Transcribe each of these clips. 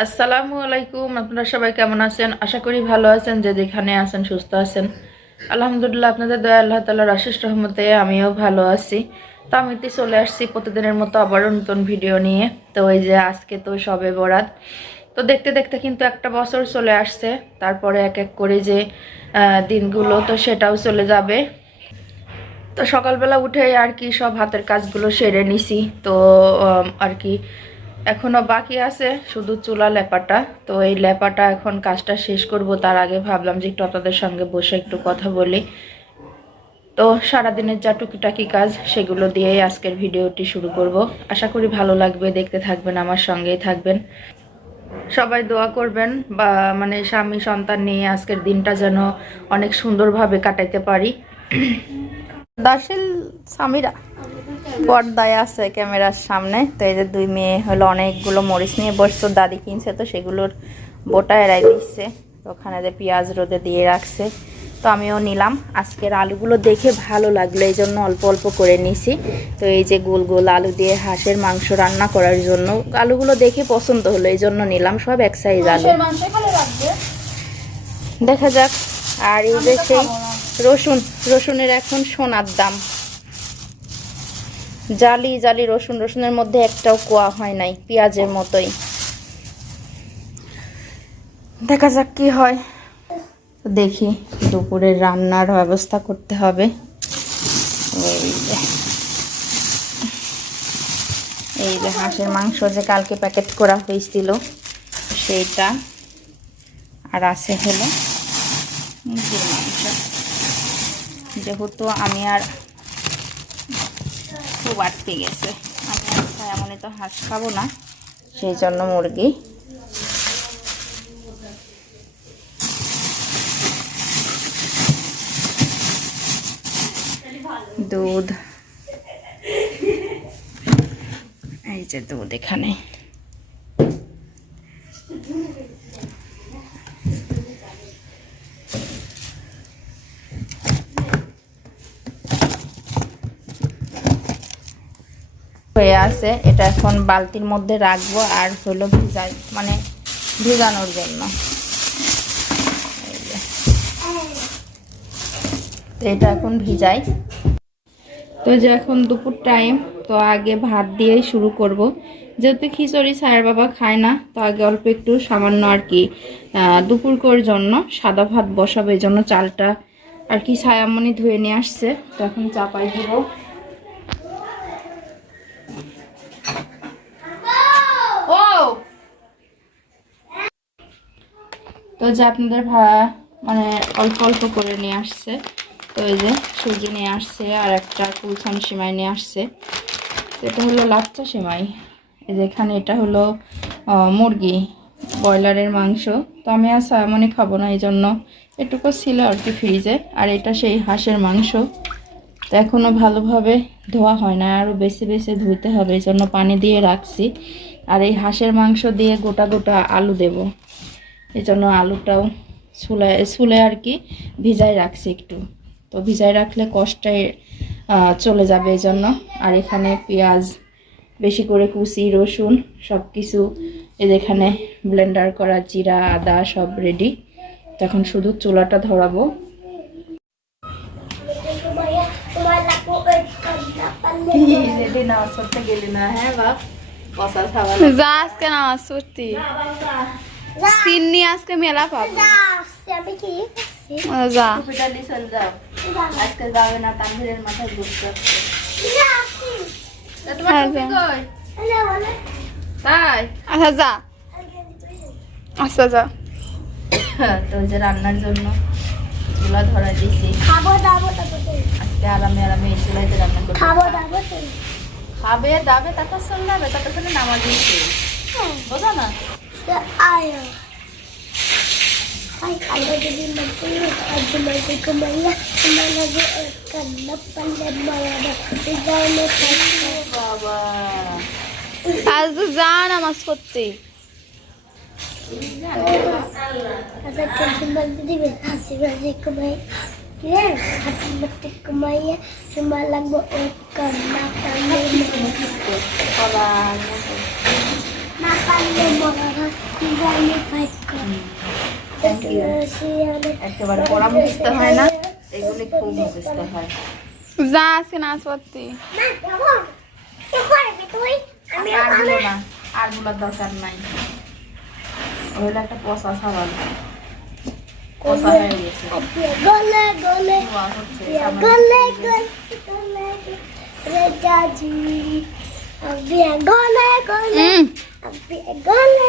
আসসালামু আলাইকুম, আপনারা সবাই কেমন আছেন? আশা করি ভালো আছেন, যে যেখানে আছেন সুস্থ আছেন। আলহামদুলিল্লাহ, আপনাদের দয়া, আল্লাহ তালার আশিস রহমতে আমিও ভালো আছি। তো আমি তো চলে আসছি প্রতিদিনের মতো আবারও নতুন ভিডিও নিয়ে। তো ওই যে আজকে তো সবে বরাত। তো দেখতে দেখতে কিন্তু একটা বছর চলে আসছে। তারপরে এক এক করে যে দিনগুলো তো সেটাও চলে যাবে। তো সকালবেলা উঠে আর কি সব হাতের কাজগুলো সেরে নিছি। তো আর কি এখনও বাকি আছে, শুধু চুলা লেপাটা। তো এই লেপাটা এখন কাজটা শেষ করব, তার আগে ভাবলাম যে একটু আপনাদের সঙ্গে বসে একটু কথা বলি। তো সারাদিনের যা টুকিটাকি কাজ, সেগুলো দিয়েই আজকের ভিডিওটি শুরু করব। আশা করি ভালো লাগবে, দেখতে থাকবেন, আমার সঙ্গেই থাকবেন। সবাই দোয়া করবেন, বা মানে স্বামী সন্তান নিয়ে আজকের দিনটা যেন অনেক সুন্দরভাবে কাটাইতে পারি। দার্শিল সামিরা। পর্দায় আছে ক্যামেরার সামনে। তো এই যে দুই মেয়ে হলো অনেকগুলো মরিচ নিয়ে বসতো দাদি কিনছে তো সেগুলোর বোটা এড়াই দিচ্ছে। তো ওখানে যে পেঁয়াজ রোদে দিয়ে রাখছে। তো আমিও নিলাম। আজকের আলুগুলো দেখে ভালো লাগল এই জন্য অল্প অল্প করে নিছি। তো এই যে গোল গোল আলু দিয়ে হাঁসের মাংস রান্না করার জন্য আলুগুলো দেখে পছন্দ হলো এই জন্য নিলাম। সব এক সাইজ আলু। দেখা যাক। আর এই যে সেই রসুন রসুনের এখন সোনার দাম। জালি জালি, রসুন, রসুনের মধ্যে একটাও কোয়া হয় নাই, পেঁয়াজের মতোই। দেখা যাক কি হয়। দেখি দুপুরে রান্নার ব্যবস্থা করতে হবে। এই যে। হাঁসের মাংস যে কালকে প্যাকেট করা হয়েছিল, সেইটা। আর আছে হলো মাংস। যেহেতু আমি আর খুব আটকে গেছে। আমি আর এমনই তো হাঁস খাব না। সেই জন্য মুরগি। দুধ। এই যে দুধ এখানে। হয়ে আছে। এটা এখন বালতির মধ্যে রাখব আর হলো ভিজা মানে ভিজানোর জন্য। তো এটা এখন ভিজাই। তো যে এখন দুপুর টাইম তো আগে ভাত দিয়েই শুরু করব। যেহেতু খিচুড়ি সায়ের বাবা খায় না, তো আগে অল্প একটু সামান্য আর কি দুপুর করার জন্য সাদা ভাত বসাবো, এই জন্য চালটা আর কি ছায়ামনি ধুয়ে নিয়ে আসছে। তো এখন চাপাই দেবো। তো যে আপনাদের মানে অল্প অল্প করে নিয়ে আসছে, তো এই যে সুজি নিয়ে আসছে আর একটা কুলছান সেমাই নিয়ে আসছে। এটা হলো লাচ্চা সেমাই। এই যে এখানে এটা হলো মুরগি, ব্রয়লারের মাংস। তো আমি আর সায়ামনি খাব না এই জন্য এটুকু ছিল আর কি ফ্রিজে। আর এটা সেই হাঁসের মাংস। তো এখনও ভালোভাবে ধোয়া হয় না আরও বেশি বেশি ধুইতে হবে এই জন্য পানি দিয়ে রাখছি। আর এই হাঁসের মাংস দিয়ে গোটা গোটা আলু দেব। এই জন্য আলুটাও ছুলে ছুলে আর কি ভিজাই রাখছি একটু। তো ভিজাই রাখলে কষ্টায় আহ, চলে যাবে এই জন্য আর এখানে পেঁয়াজ বেশি করে কুচি রসুন সব কিছু এখানে ব্লেন্ডার করা জিরা আদা সব রেডি তখন শুধু চুলাটা ধরাবো। যেদিন নামাজ পড়তে গেলি না হ্যাঁ বাপ? কষা খাবার। যা আজকে নামাজ পড়তি। সিন্নি আজকে মেলা পাবো। যা। আজকে যাবে না তানভীরের মাথায় ঘুরতে হ্যাঁ, আচ্ছা যা। আচ্ছা যা। তো ওই যে রান্নার জন্য চুলা ধরা দিয়েছি। আজকে আরামে আরামে এই চুলাইতে রান্না করতে খাবে দাবে তারপর চলে যাবে ততক্ষণে নামাজ দিয়েছে বোঝা না? বাবা আজ তো যা নামাজ পড়তে সময় লাগবে ওই কান্না পারলে সবার মতো না পারলে মরা জানি ফাইট কর Thank you. একেবারে পড়া বুঝতে হয় না এগুলি খুব বুঝতে হয় যা নাশপাতি আমি আরগুলো না আরগুলোর দরকার নাই ওইটা একটা পচা সাবান পচা হয়ে গেছে গলে গলে গলে গলে গলে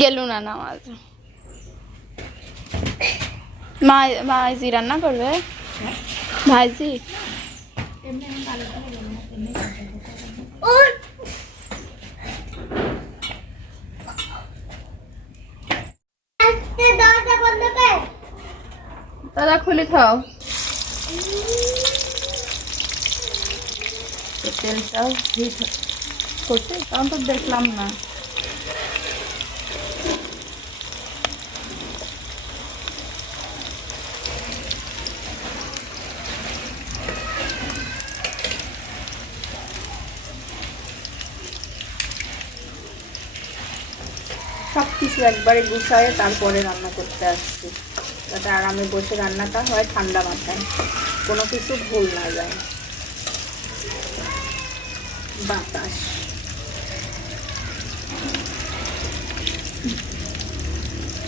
এখন না নামাজ। মা ভাইজি রান্না করবে? ভাইজি? দাদা খুলে খাও। তো তেলটাও হিট করছে তখন তো দেখলাম না। সব কিছু একবারে গুছায় তারপরে রান্না করতে আসছি। যাতে আরামে বসে রান্নাটা হয় ঠান্ডা মাথায়। কোনো কিছু ভুল না যায়। বাতাস।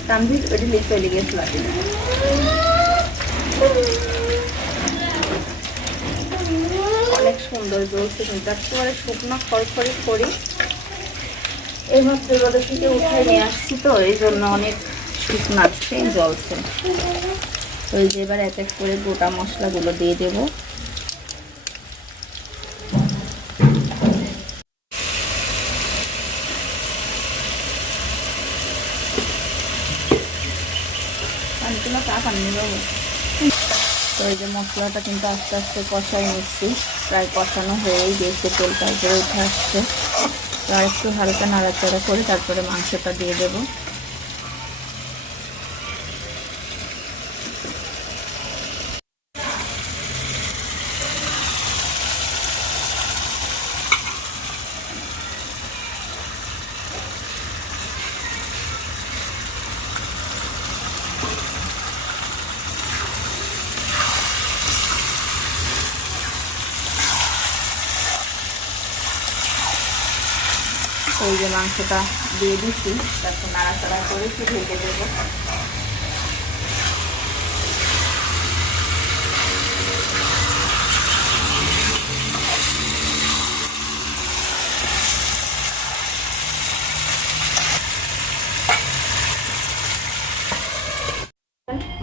তানভীর ওটি লিখে চলে গেছিল অনেক সুন্দর জ্বলছে কিন্তু, একেবারে শুকনো খড়খড়ি করি এই মাত্র থেকে উঠে নিয়ে আসছি তো, এই জন্য অনেক শুকনাচ্ছে জলছে তো যে এবার এক এক করে গোটা মশলাগুলো দিয়ে দেবো পানিগুলো চা পানি দেবো তো এই যে মশলাটা কিন্তু আস্তে আস্তে কষাই নিচ্ছি। প্রায় কষানো হয়েই গেছে, তেলটা উপরে উঠে আসছে। আর একটু হালকা নাড়াচাড়া করে তারপরে মাংসটা দিয়ে দেবো তো যে মাংসটা দিয়ে দিচ্ছি তারপর নাড়াচাড়া করে একটু ঢেকে দেবো।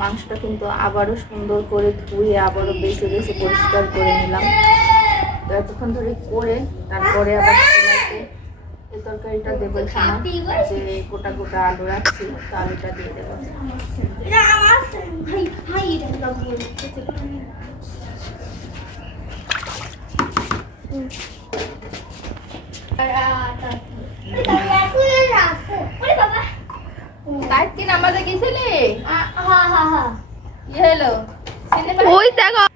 মাংসটা কিন্তু আবারও সুন্দর করে ধুয়ে আবারও বেছে বেছে পরিষ্কার করে নিলাম। তো এতক্ষণ ধরে করে, তারপরে আবার তরকারিটা দেবো যে গোটা গোটা আলু রাখছি তো আলুটা দিয়ে দেবো। এটা আমার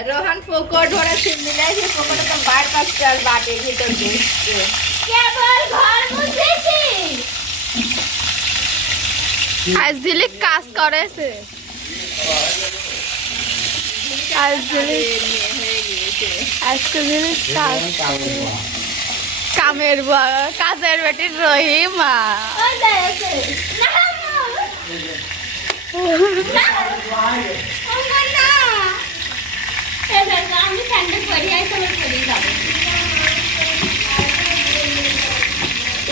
তাই কি নামাজে গেছিলি কি হলো ওই দেখো রোহান ফোকট ওরা সিন্দি লাগে ফোকটে তো বার পাচ্ছে আর বাটের ভিতর ঢুকছে। আজ দিলে কাজ করেছে। আজ দিলে হয়ে গিয়েছে। আজকে দিলে কাজ কামের ব- কাজের বেটির রহিমা। আমি স্যান্ডেল পরি আই তোমার পরি যাব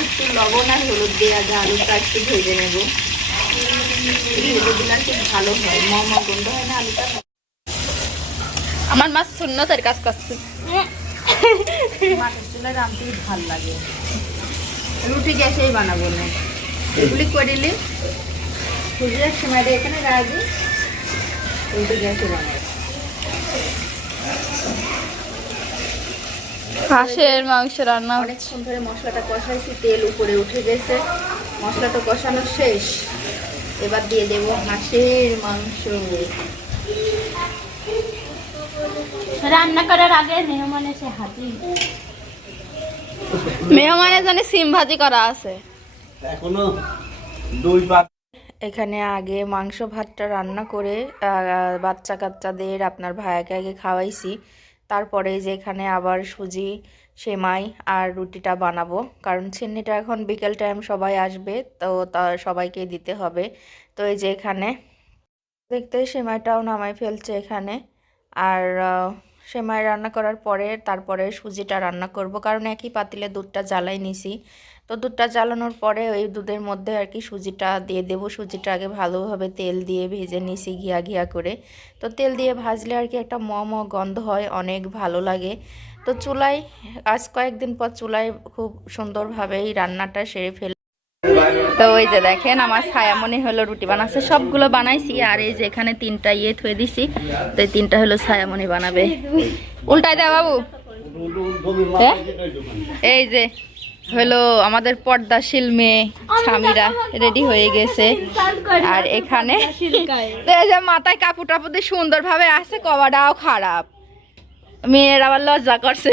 একটু লবণ আর হলুদ দিয়ে আগে আলুটা একটু ভেজে নেব। দিলে আর ভালো হয়। মম গন্ধ হয় না আলুটা? আমার মা শূন্য শূন্যতার কাজ করছে। মাছের চুলে ভালো লাগে। রুটি গ্যাসেই বানাবো না। এগুলি করিলে খুচরা সময় এখানে রাখি রুটি গ্যাসে বানাবো। হাঁসের মাংস রান্না অনেকক্ষণ ধরে মশলাটা কষাইছি তেল উপরে উঠে গেছে। মশলাটা কষানো শেষ। এবার দিয়ে দেবো হাঁসের মাংস। রান্না করার আগে মেহমান এসে হাজির মেহমানের জন্য সিম ভাজি করা আছে। এখনও দুই পা এখানে আগে মাংস ভাতটা রান্না করে বাচ্চা কাচ্চাদের আপনার ভাইয়াকে আগে খাওয়াইছি। তারপরে যে এখানে আবার সুজি, সেমাই আর রুটিটা বানাবো। কারণ চিন্নিটা এখন বিকেল টাইম সবাই আসবে, তো তা সবাইকে দিতে হবে। তো এই যে এখানে দেখতে সেমাইটাও নামাই ফেলছে এখানে। আর সেমাই রান্না করার পরে তারপরে সুজিটা রান্না করব। কারণ একই পাতিলে দুধটা জ্বালাই নিছি। তো দুধটা জ্বালানোর পরে ওই দুধের মধ্যে আর কি সুজিটা দিয়ে দেবো। সুজিটা আগে ভালোভাবে তেল দিয়ে ভেজে নিছি ঘিয়া ঘিয়া করে। তো তেল দিয়ে ভাজলে আর কি একটা ম ম গন্ধ হয় অনেক ভালো লাগে। তো চুলায় আজ কয়েকদিন পর চুলায় খুব সুন্দরভাবে এই রান্নাটা সেরে ফেল তো ওই যে দেখেন আমার ছায়ামনি হলো রুটি বানাচ্ছে। সবগুলো বানাইছি আর এই যে এখানে তিনটা ইয়ে থুয়ে দিছি। তো এই তিনটা হলো ছায়ামনি বানাবে। উল্টাই দেয় বাবু। হ্যাঁ? এই যে হলো আমাদের পর্দাশীল মেয়ে স্বামীরা রেডি হয়ে গেছে। আর এখানে তো এই যে মাথায় কাপড় টাপড় দিয়ে সুন্দরভাবে আছে কবাটাও খারাপ। মেয়ের আবার লজ্জা করছে।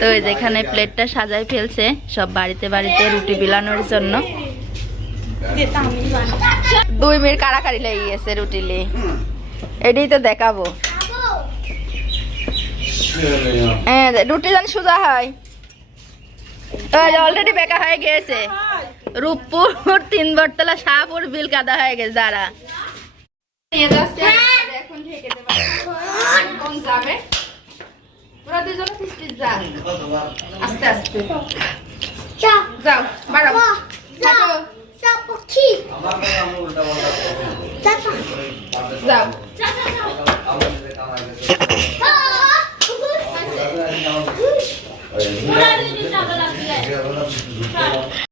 তো ওই যে এখানে প্লেটটা সাজাই ফেলছে সব বাড়িতে বাড়িতে রুটি বিলানোর জন্য। দুই মিনিট কারাকারি লেগে গেছে রুটি লি এটাই তো দেখাবো। হ্যাঁ রুটি যেন সোজা হয়। অলরেডি বেকা হয়ে গিয়েছে রূপপুর তিন বটতলা শাহপুর বিল কাদা হয়ে গেছে দাঁড়া। এখন ঢেকে দেবো। কোন যাবে তোরা দুজনে ফিস্টিস যা আস্তে আস্তে। যাও বাড়াও। চা। চা। পক্ষী। চা চা যাও